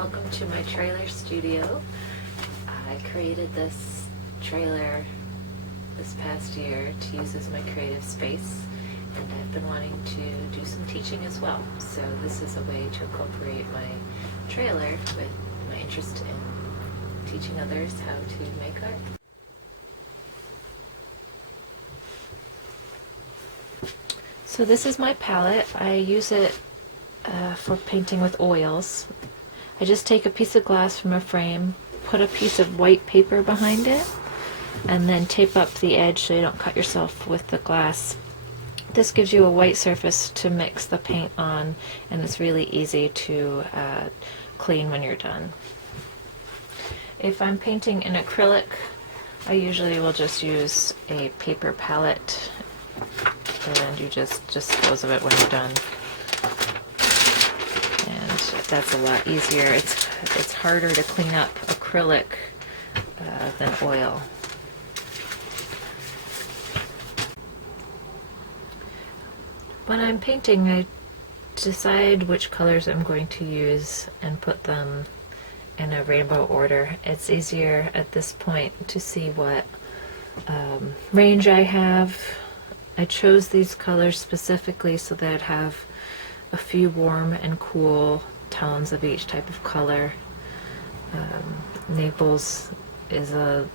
welcome to my trailer studio. I created this trailer this past year to use as my creative space, and I've been wanting to do some teaching as well. So this is a way to incorporate my trailer with my interest in teaching others how to make art. So this is my palette. I use it for painting with oils. I just take a piece of glass from a frame, put a piece of white paper behind it, and then tape up the edge so you don't cut yourself with the glass. This gives you a white surface to mix the paint on, and it's really easy to clean when you're done. If I'm painting in acrylic, I usually will just use a paper palette, and you just dispose of it when you're done. That's a lot easier. It's harder to clean up acrylic than oil. When I'm painting, I decide which colors I'm going to use and put them in a rainbow order. It's easier at this point to see what range I have. I chose these colors specifically so that I'd have a few warm and cool tones of each type of color. Naples is a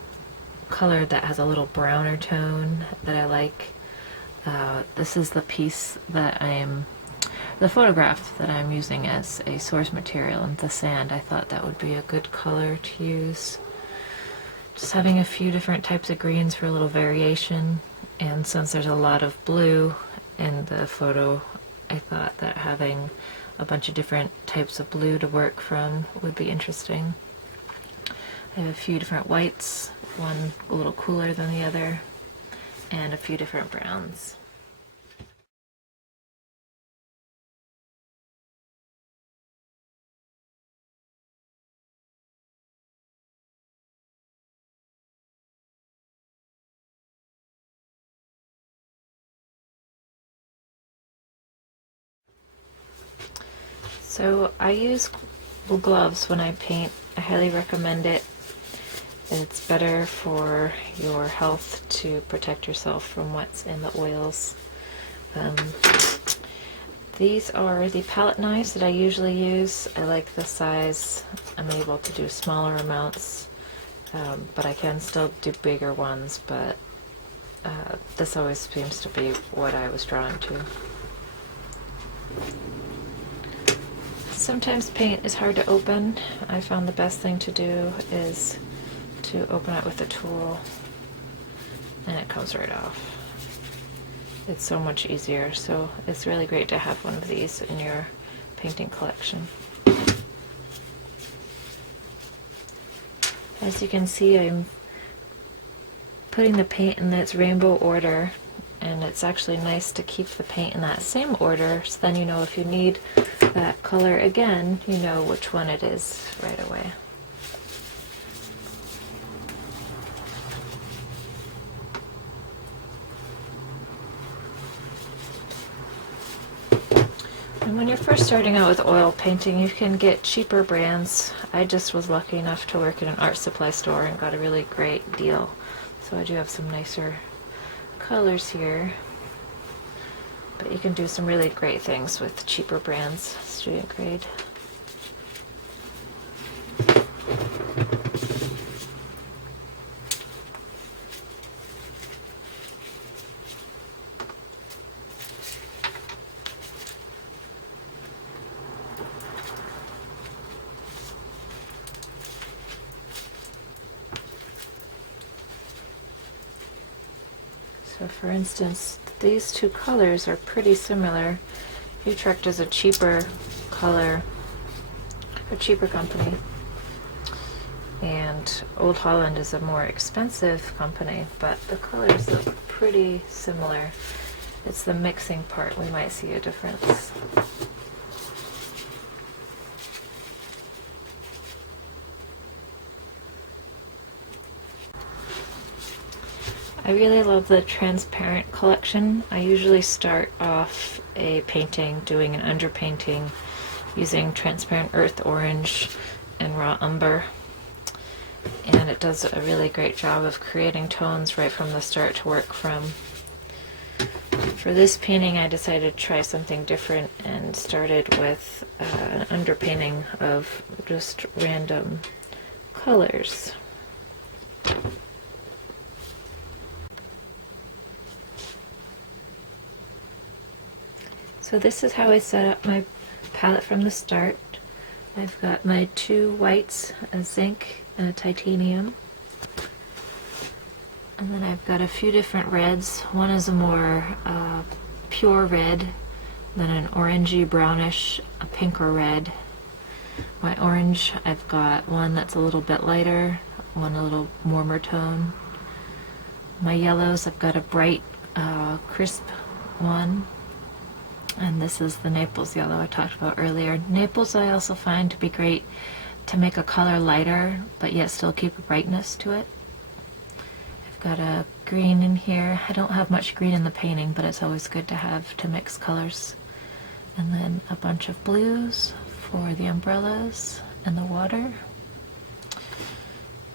color that has a little browner tone that I like. This is the piece that the photograph that I'm using as a source material, and the sand. I thought that would be a good color to use. Just having a few different types of greens for a little variation, and since there's a lot of blue in the photo, I thought that having a bunch of different types of blue to work from would be interesting. I have a few different whites, one a little cooler than the other, and a few different browns. So I use gloves when I paint. I highly recommend it. It's better for your health to protect yourself from what's in the oils. These are the palette knives that I usually use. I like the size. I'm able to do smaller amounts, but I can still do bigger ones, but this always seems to be what I was drawn to. Sometimes paint is hard to open. I found the best thing to do is to open it with a tool, and it comes right off. It's so much easier, so it's really great to have one of these in your painting collection. As you can see, I'm putting the paint in its rainbow order, and it's actually nice to keep the paint in that same order, so then you know if you need that color again, you know which one it is right away. And when you're first starting out with oil painting, you can get cheaper brands. I just was lucky enough to work in an art supply store and got a really great deal. So I do have some nicer colors here, but you can do some really great things with cheaper brands, student grade. So for instance, these two colors are pretty similar. Utrecht is a cheaper color, a cheaper company, and Old Holland is a more expensive company, but the colors look pretty similar. It's the mixing part we might see a difference. I really love the transparent collection. I usually start off a painting doing an underpainting using transparent earth orange in raw umber, and it does a really great job of creating tones right from the start to work from. For this painting, I decided to try something different and started with an underpainting of just random colors. So this is how I set up my palette from the start. I've got my two whites, a zinc and a titanium. And then I've got a few different reds. One is a more pure red, then an orangey brownish, a pinker red. My orange, I've got one that's a little bit lighter, one a little warmer tone. My yellows, I've got a bright crisp one. And this is the Naples yellow I talked about earlier. Naples I also find to be great to make a color lighter, but yet still keep a brightness to it. I've got a green in here. I don't have much green in the painting, but it's always good to have to mix colors. And then a bunch of blues for the umbrellas and the water.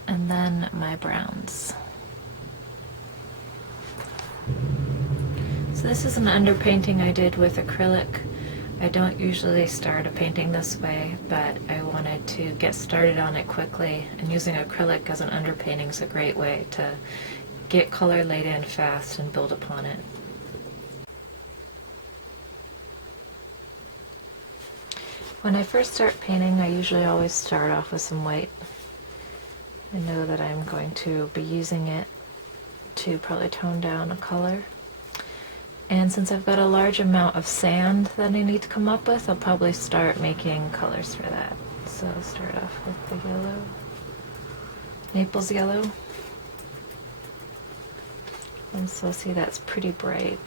And then my browns. So this is an underpainting I did with acrylic. I don't usually start a painting this way, but I wanted to get started on it quickly, and using acrylic as an underpainting is a great way to get color laid in fast and build upon it. When I first start painting, I usually always start off with some white. I know that I'm going to be using it to probably tone down a color. And since I've got a large amount of sand that I need to come up with, I'll probably start making colors for that. So I'll start off with the yellow, Naples yellow. And so see, that's pretty bright.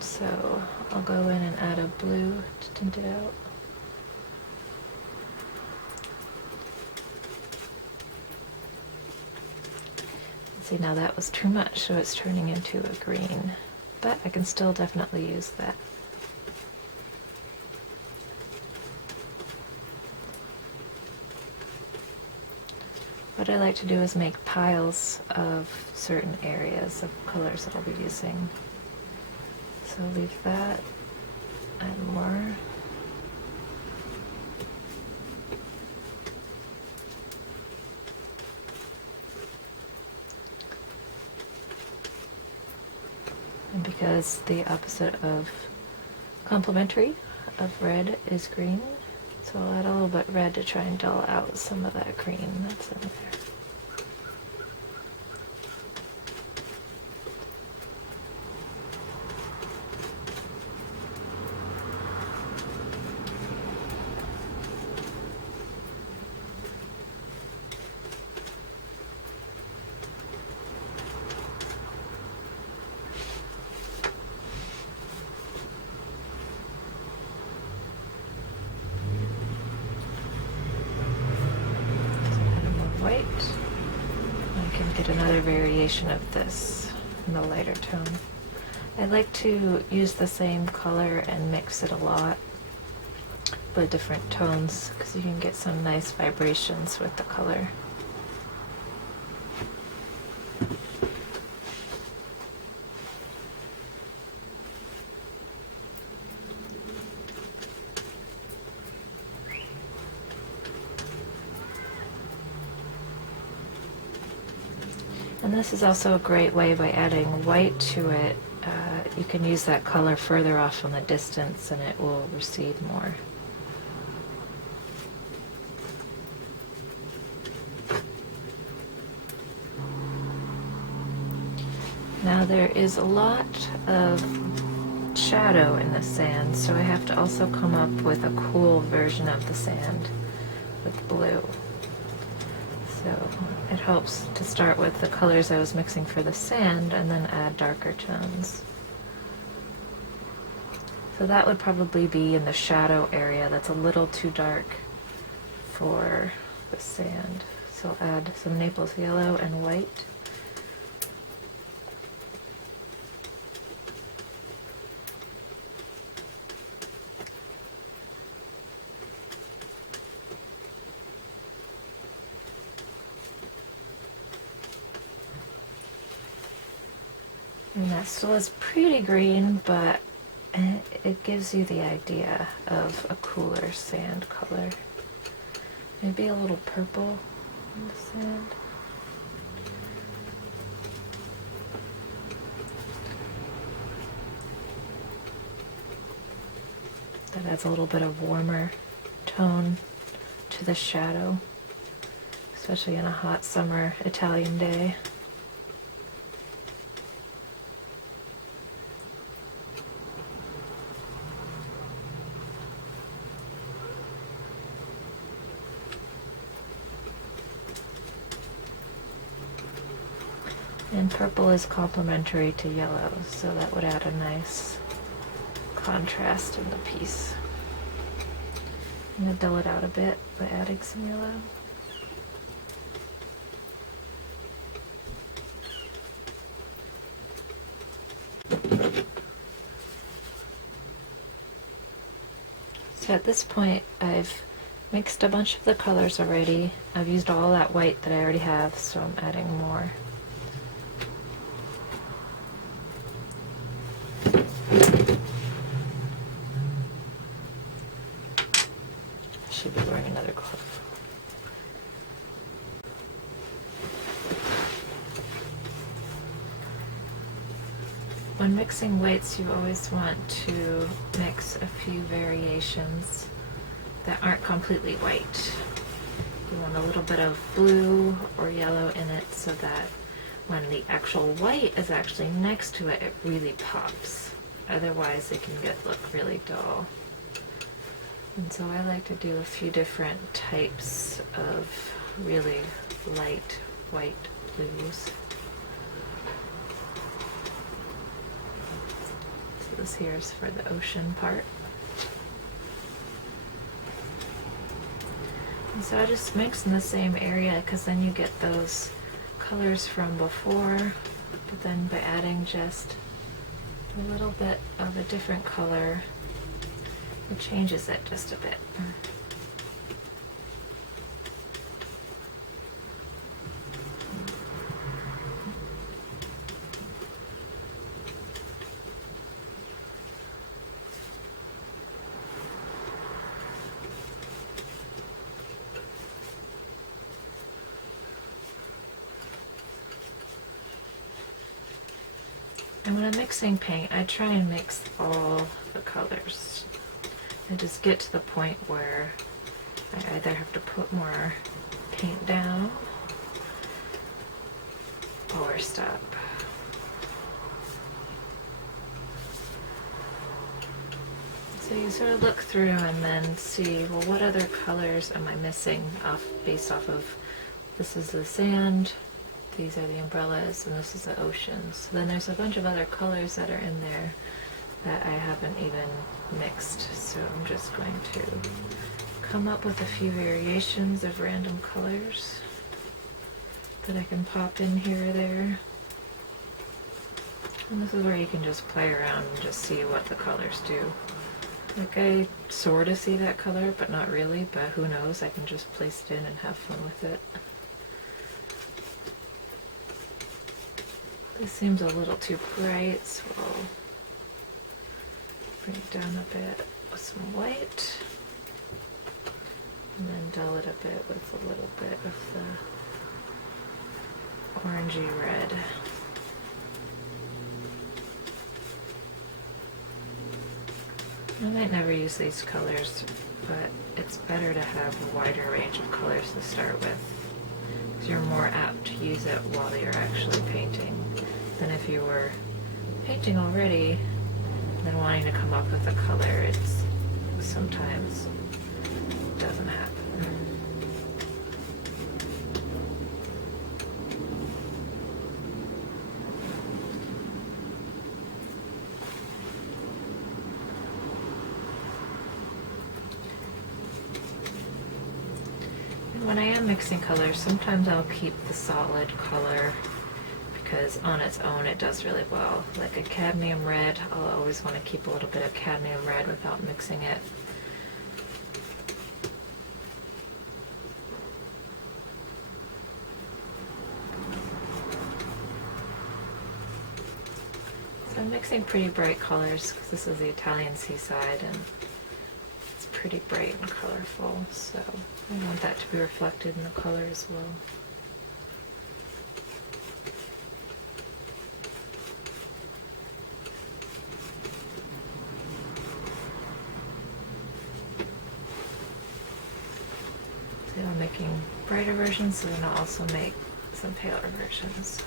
So I'll go in and add a blue to tint it out. See, now that was too much, so it's turning into a green. But I can still definitely use that. What I like to do is make piles of certain areas of colors that I'll be using. So leave that, add more. And because the opposite of complementary of red is green, so I'll add a little bit red to try and dull out some of that green that's in there. White. I can get another variation of this in the lighter tone. I like to use the same color and mix it a lot, but different tones, because you can get some nice vibrations with the color. And this is also a great way, by adding white to it, you can use that color further off in the distance and it will recede more. Now there is a lot of shadow in the sand, so I have to also come up with a cool version of the sand with blue. So it helps to start with the colors I was mixing for the sand and then add darker tones. So that would probably be in the shadow area that's a little too dark for the sand. So I'll add some Naples yellow and white. that still is pretty green, but it gives you the idea of a cooler sand color. Maybe a little purple in the sand. That adds a little bit of warmer tone to the shadow, especially in a hot summer Italian day. And purple is complementary to yellow, so that would add a nice contrast in the piece. I'm going to dull it out a bit by adding some yellow. So at this point I've mixed a bunch of the colors already. I've used all that white that I already have, so I'm adding more. Should be wearing another glove. When mixing whites, you always want to mix a few variations that aren't completely white. You want a little bit of blue or yellow in it so that when the actual white is actually next to it, it really pops. Otherwise, it can look really dull. And so I like to do a few different types of really light white blues. So this here is for the ocean part. And so I just mix in the same area because then you get those colors from before, but then by adding just a little bit of a different color, it changes it just a bit. And when I'm mixing paint, I try and mix all the colors. I just get to the point where I either have to put more paint down or stop. So you sort of look through and then see, well, what other colors am I missing based off of, this is the sand, these are the umbrellas, and this is the ocean. So then there's a bunch of other colors that are in there that I haven't even mixed. So I'm just going to come up with a few variations of random colors that I can pop in here or there. And this is where you can just play around and just see what the colors do. Like, I sort of see that color, but not really, but who knows, I can just place it in and have fun with it. This seems a little too bright, so I'll bring it down a bit with some white, and then dull it a bit with a little bit of the orangey red. I might never use these colors, but it's better to have a wider range of colors to start with, because you're more apt to use it while you're actually painting than if you were painting already and then wanting to come up with a color. It's sometimes doesn't happen. When I am mixing colors, sometimes I'll keep the solid color because on its own it does really well. Like a cadmium red, I'll always want to keep a little bit of cadmium red without mixing it. mixing pretty bright colors because this is the Italian seaside and it's pretty bright and colorful, so I want that to be reflected in the color as well. So I'm making brighter versions, so then I'll also make some paler versions.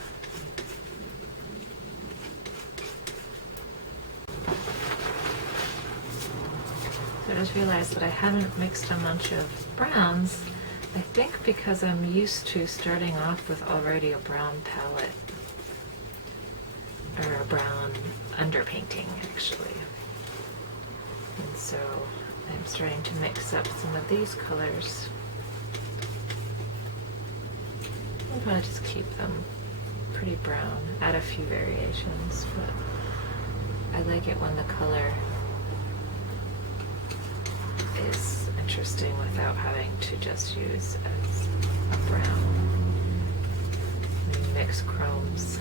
So I just realized that I haven't mixed a bunch of browns, I think because I'm used to starting off with already a brown palette, or a brown underpainting actually. And so I'm starting to mix up some of these colors. I'll probably just keep them pretty brown, add a few variations, but I like it when the color is interesting without having to just use as a brown. And mix chromes.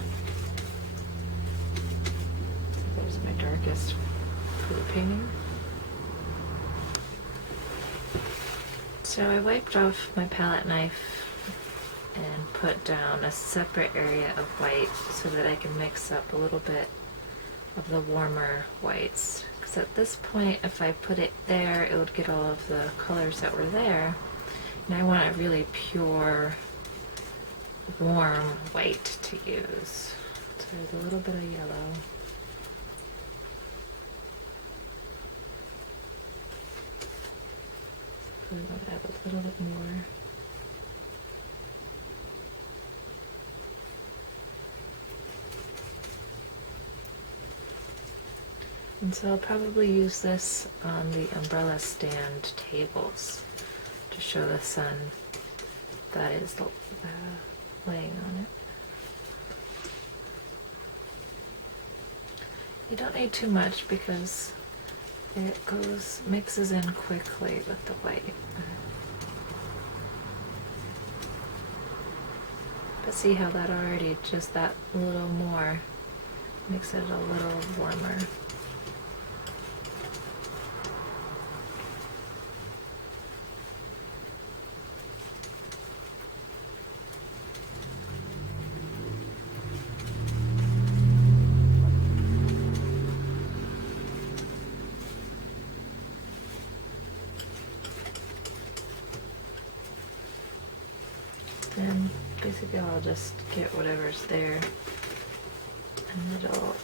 There's my darkest blue painting. So I wiped off my palette knife and put down a separate area of white so that I can mix up a little bit of the warmer whites. Because at this point, if I put it there, it would get all of the colors that were there. And I want a really pure, warm white to use. So there's a little bit of yellow. So I'm going to add a little bit more. And so I'll probably use this on the umbrella stand tables to show the sun that is laying on it. You don't need too much because it mixes in quickly with the white. But see how that already, just that little more, makes it a little warmer. Then basically I'll just get whatever's there and it'll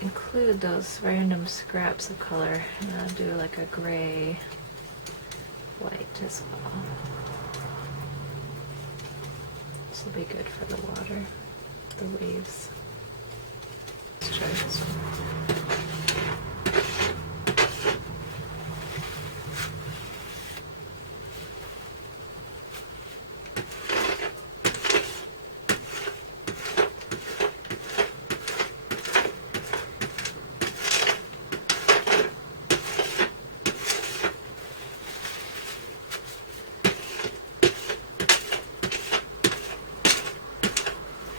include those random scraps of color, and I'll do like a gray white as well. This will be good for the water, the waves. Let's try this one.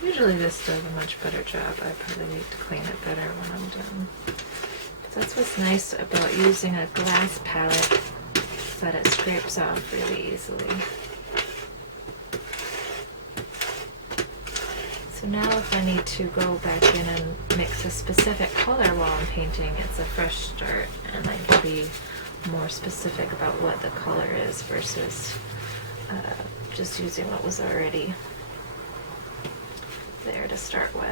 Usually this does a much better job. I probably need to clean it better when I'm done. But that's what's nice about using a glass palette, is that it scrapes off really easily. So now if I need to go back in and mix a specific color while I'm painting, it's a fresh start and I can be more specific about what the color is versus just using what was already there to start with.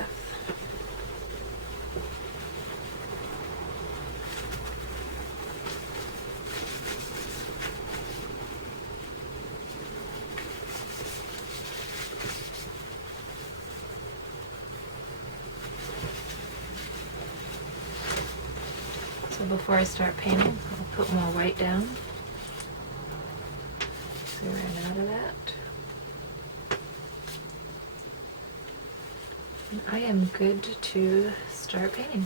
So before I start painting, I'll put more white down. So we ran out of that. I am good to start painting.